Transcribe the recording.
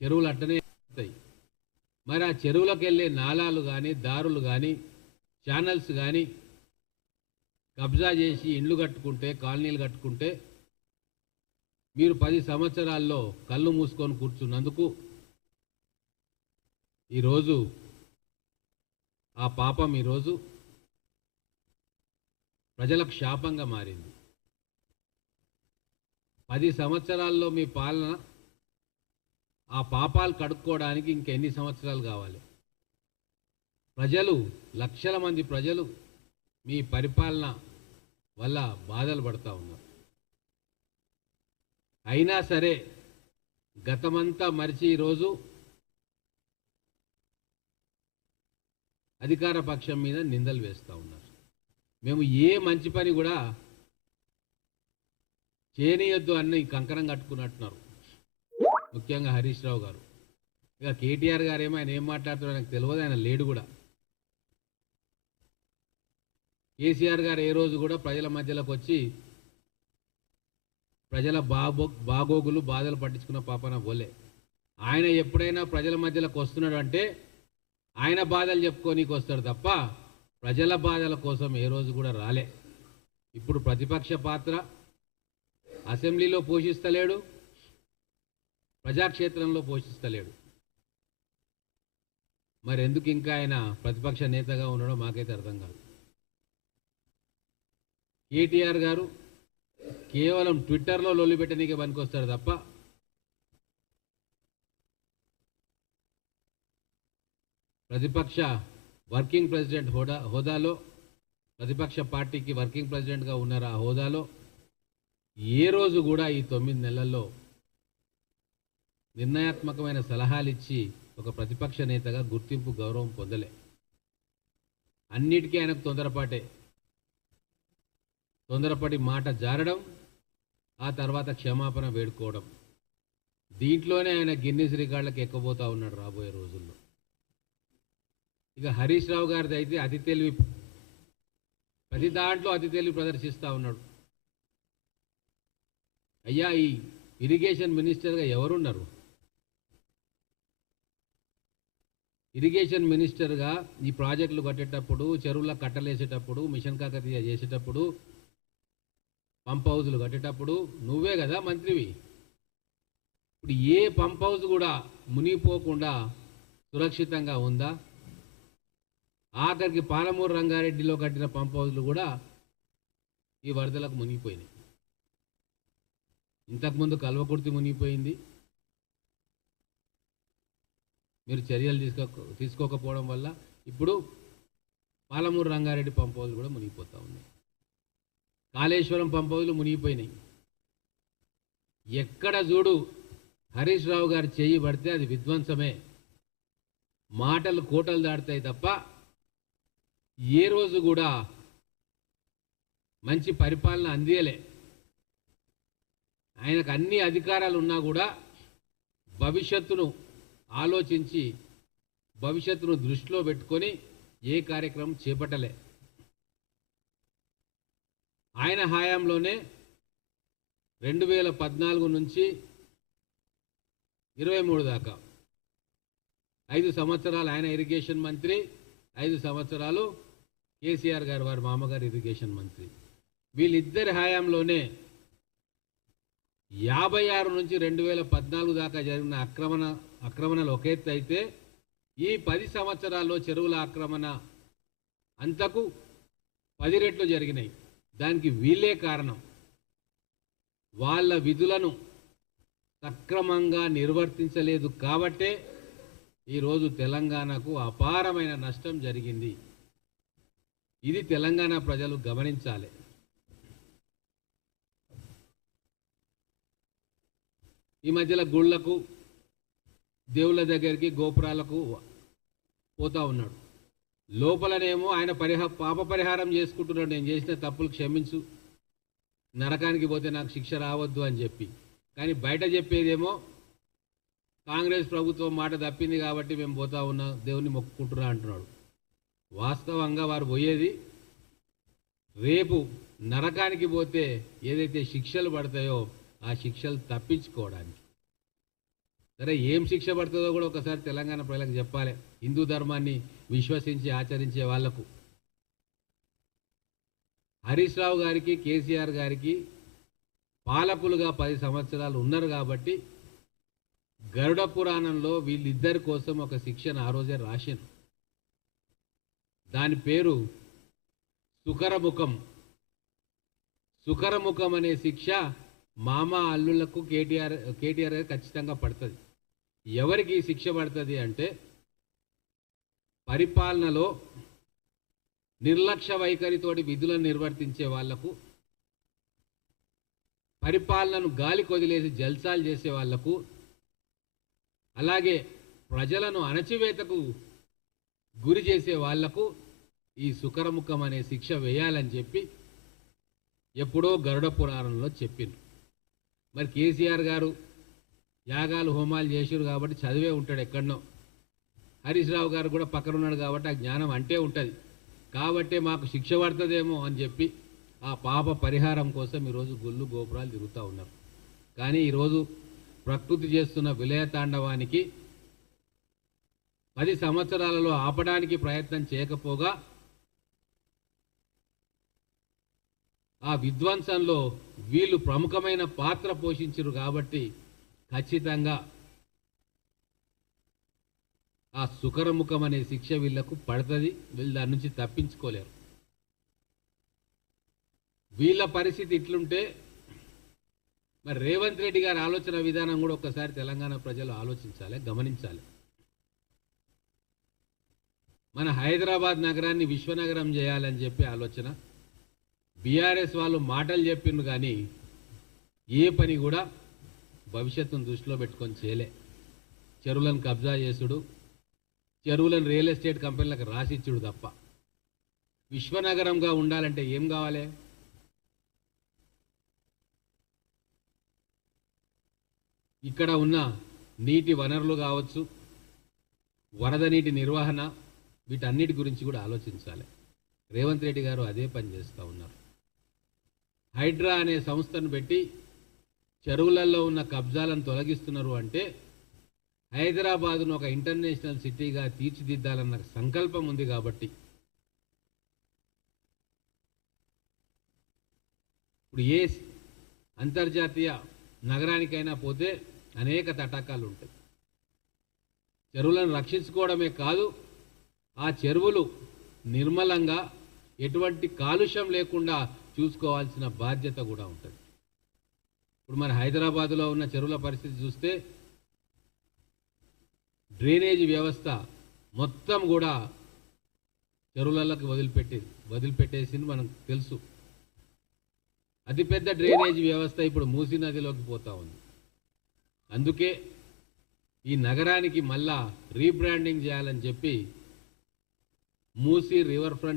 చెరువులు అట్టనే ఉంటాయి. మరి ఆ చెరువులకు వెళ్ళే నాలాలు కానీ దారులు కానీ ఛానల్స్ కానీ కబ్జా చేసి ఇండ్లు కట్టుకుంటే కాలనీలు కట్టుకుంటే మీరు 10 సంవత్సరాల్లో కళ్ళు మూసుకొని కూర్చున్నందుకు ఈరోజు ఆ పాపం ఈరోజు ప్రజలకు శాపంగా మారింది. 10 సంవత్సరాల్లో మీ పాలన ఆ పాపాలు కడుక్కోవడానికి ఇంకెన్ని సంవత్సరాలు కావాలి? ప్రజలు, లక్షల మంది ప్రజలు మీ పరిపాలన వల్ల బాధలు పడుతూ ఉన్నారు. అయినా సరే గతమంతా మరిచి ఈరోజు అధికార పక్షం మీద నిందలు వేస్తూ ఉన్నారు. మేము ఏ మంచి పని కూడా చేయనీయొద్దు అన్న ఈ కంకణం కట్టుకున్నట్టున్నారు, ముఖ్యంగా హరీష్ రావు గారు. ఇక కేటీఆర్ గారు ఏమో ఆయన ఏం మాట్లాడుతున్నారో నాకు తెలియదు, ఆయన లేడు కూడా. కేసీఆర్ గారు ఏ రోజు కూడా ప్రజల మధ్యలోకి వచ్చి ప్రజల బాగోగులు బాధలు పట్టించుకున్న పాపన పోలే. ఆయన ఎప్పుడైనా ప్రజల మధ్యలోకి వస్తున్నాడు అంటే ఆయన బాధలు చెప్పుకోనీకి వస్తాడు తప్ప ప్రజల బాధల కోసం ఏ రోజు కూడా రాలే. ఇప్పుడు ప్రతిపక్ష పాత్ర అసెంబ్లీలో పోషిస్తలేడు, ప్రజాక్షేత్రంలో పోషిస్తలేడు. మరి ఎందుకు ఇంకా ఆయన ప్రతిపక్ష నేతగా ఉండడం మాకైతే అర్థం కాదు. కేటీఆర్ గారు కేవలం ట్విట్టర్లో లొల్లి పెట్టనీకే పనికొస్తాడు తప్ప ప్రతిపక్ష వర్కింగ్ ప్రెసిడెంట్ హోదాలో, ప్రతిపక్ష పార్టీకి వర్కింగ్ ప్రెసిడెంట్గా ఉన్నారు ఆ హోదాలో ఏ రోజు కూడా ఈ 9 నెలల్లో నిర్ణయాత్మకమైన సలహాలు ఇచ్చి ఒక ప్రతిపక్ష నేతగా గుర్తింపు గౌరవం పొందలే. అన్నిటికీ ఆయనకు తొందరపడి మాట జారడం, ఆ తర్వాత క్షమాపణ వేడుకోవడం, దీంట్లోనే ఆయన గిన్నెస్ రికార్డులకు ఎక్కబోతా ఉన్నాడు రాబోయే రోజుల్లో. ఇక హరీష్ రావు గారిది అయితే అతి తెలివి, ప్రతి దాంట్లో అతి తెలివి ప్రదర్శిస్తూ ఉన్నాడు. అయ్యా, ఈ ఇరిగేషన్ మినిస్టర్గా ఎవరున్నారు? ఇరిగేషన్ మినిస్టర్గా ఈ ప్రాజెక్టులు కట్టేటప్పుడు, చెరువుల కట్టలేసేటప్పుడు, మిషన్ కాకతీయ చేసేటప్పుడు, పంప్ హౌజులు కట్టేటప్పుడు నువ్వే కదా మంత్రివి. ఇప్పుడు ఏ పంప్ హౌజ్ కూడా మునిగిపోకుండా సురక్షితంగా ఉందా? ఆఖరికి పాలమూరు రంగారెడ్డిలో కట్టిన పంప్ హౌజులు కూడా ఈ వరదలకు మునిగిపోయినాయి. ఇంతకుముందు కల్వకుర్తి మునిగిపోయింది. మీరు చర్యలు తీసుకోకపోవడం వల్ల ఇప్పుడు పాలమూరు రంగారెడ్డి పంప్ హౌజులు కూడా మునిగిపోతూ ఉన్నాయి. కాళేశ్వరం పంప్ హౌజులు మునిగిపోయినాయి. ఎక్కడ చూడు హరీష్ రావు గారు చేయి పడితే అది విధ్వంసమే. మాటలు కోటలు దాటుతాయి తప్ప ఏ రోజు కూడా మంచి పరిపాలన అందియలే. ఆయనకు అన్ని అధికారాలు ఉన్నా కూడా భవిష్యత్తును ఆలోచించి, భవిష్యత్తును దృష్టిలో పెట్టుకొని ఏ కార్యక్రమం చేపట్టలే. ఆయన హయాంలోనే 2014 నుంచి 23 దాకా 5 సంవత్సరాలు ఆయన ఇరిగేషన్ మంత్రి, 5 సంవత్సరాలు కేసీఆర్ గారు వారి మామగారు ఇరిగేషన్ మంత్రి. వీళ్ళిద్దరి హయాంలోనే 56 నుంచి 2014 దాకా జరిగిన ఆక్రమణలు ఒక ఎత్తు అయితే, ఈ 10 సంవత్సరాల్లో చెరువుల ఆక్రమణ అంతకు 10 రెట్లు జరిగినాయి. దానికి వీళ్ళే కారణం. వాళ్ళ విధులను సక్రమంగా నిర్వర్తించలేదు కాబట్టే ఈరోజు తెలంగాణకు అపారమైన నష్టం జరిగింది. ఇది తెలంగాణ ప్రజలు గమనించాలి. ఈ మధ్యలో గుళ్ళకు, దేవుళ్ళ దగ్గరికి, గోపురాలకు పోతా ఉన్నాడు. లోపలనేమో ఆయన పాప పరిహారం చేసుకుంటున్నాడు. నేను చేసిన తప్పులు క్షమించు, నరకానికి పోతే నాకు శిక్ష రావద్దు అని చెప్పి. కానీ బయట చెప్పేదేమో కాంగ్రెస్ ప్రభుత్వం మాట తప్పింది కాబట్టి మేము పోతా ఉన్నా, దేవుని మొక్కుకుంటున్నా అంటున్నాడు. వాస్తవంగా వారు పోయేది రేపు నరకానికి పోతే ఏదైతే శిక్షలు పడతాయో ఆ శిక్షలు తప్పించుకోవడానికి. సరే ఏం శిక్ష పడుతుందో కూడా ఒకసారి తెలంగాణ ప్రజలకు చెప్పాలి. హిందూ ధర్మాన్ని విశ్వసించి ఆచరించే వాళ్లకు. హరీష్ రావు గారికి, కేసీఆర్ గారికి పాలకులుగా 10 సంవత్సరాలు ఉన్నారు కాబట్టి గరుడ పురాణంలో వీళ్ళిద్దరి కోసం ఒక శిక్షను ఆ రోజే రాశారు. దాని పేరు సుకరముఖం. సుకరముఖం అనే శిక్ష మామ అల్లులకు కేటీఆర్ గారు ఖచ్చితంగా పడుతుంది. ఎవరికి శిక్ష పడుతుంది అంటే పరిపాలనలో నిర్లక్ష్య వైఖరితోటి విధులను నిర్వర్తించే వాళ్లకు, పరిపాలనను గాలి కొదిలేసి జల్సాలు చేసే వాళ్లకు, అలాగే ప్రజలను అణచివేతకు గురి చేసే వాళ్లకు ఈ సుకరముఖం అనే శిక్ష వేయాలని చెప్పి ఎప్పుడో గరుడ పురాణంలో చెప్పిండ్రు. మరి కేసీఆర్ గారు యాగాలు హోమాలు చేసారు కాబట్టి చదివే ఉంటాడు ఎక్కడనో. హరీష్ రావు గారు కూడా పక్కన ఉన్నాడు కాబట్టి ఆ జ్ఞానం అంటే ఉంటుంది. కాబట్టే మాకు శిక్ష పడుతుందేమో అని చెప్పి ఆ పాప పరిహారం కోసం ఈరోజు గుళ్ళు గోపురాలు తిరుగుతూ ఉన్నారు. కానీ ఈరోజు ప్రకృతి చేస్తున్న విలయతాండవానికి 10 సంవత్సరాలలో ఆపడానికి ప్రయత్నం చేయకపోగా ఆ విధ్వంసంలో వీళ్ళు ప్రముఖమైన పాత్ర పోషించారు కాబట్టి ఖచ్చితంగా ఆ సుకరముఖం అనే శిక్ష వీళ్లకు పడుతుంది. వీళ్ళు దాని నుంచి తప్పించుకోలేరు. వీళ్ళ పరిస్థితి ఇట్లుంటే మరి రేవంత్ రెడ్డి గారి ఆలోచన విధానం కూడా ఒకసారి తెలంగాణ ప్రజలు ఆలోచించాలి, గమనించాలి. మన హైదరాబాద్ నగరాన్ని విశ్వనగరం చేయాలని చెప్పి ఆలోచన. బీఆర్ఎస్ వాళ్ళు మాటలు చెప్పిండ్రు కానీ ఏ పని కూడా భవిష్యత్తును దృష్టిలో పెట్టుకొని చేయలే. చెరువులను కబ్జా చేసుడు, చెరువులను రియల్ ఎస్టేట్ కంపెనీలకు రాసిచ్చుడు తప్ప విశ్వనగరంగా ఉండాలంటే ఏం కావాలి? ఇక్కడ ఉన్న నీటి వనరులు కావచ్చు, వరద నీటి నిర్వహణ, వీటన్నిటి గురించి కూడా ఆలోచించాలి. రేవంత్ రెడ్డి గారు అదే పని చేస్తూ ఉన్నారు. హైడ్రా అనే సంస్థను పెట్టి చెరువులలో ఉన్న కబ్జాలను తొలగిస్తున్నారు అంటే హైదరాబాదును ఒక ఇంటర్నేషనల్ సిటీగా తీర్చిదిద్దాలన్న సంకల్పం ఉంది కాబట్టి. ఇప్పుడు ఏ అంతర్జాతీయ నగరానికైనా పోతే అనేక తటాకాలు ఉంటాయి. చెరువులను రక్షించుకోవడమే కాదు, ఆ చెరువులు నిర్మలంగా ఎటువంటి కాలుష్యం లేకుండా చూసుకోవాల్సిన బాధ్యత కూడా ఉంటుంది. ఇప్పుడు మన హైదరాబాదులో ఉన్న చెరువుల పరిస్థితి చూస్తే డ్రైనేజీ వ్యవస్థ మొత్తం కూడా చెరువులకి వదిలిపెట్టేసింది మనకు తెలుసు. అతిపెద్ద డ్రైనేజీ వ్యవస్థ ఇప్పుడు మూసీ నదిలోకి పోతా ఉంది. అందుకే ఈ నగరానికి మళ్ళా రీబ్రాండింగ్ చేయాలని చెప్పి మూసీ రివర్ ఫ్రంట్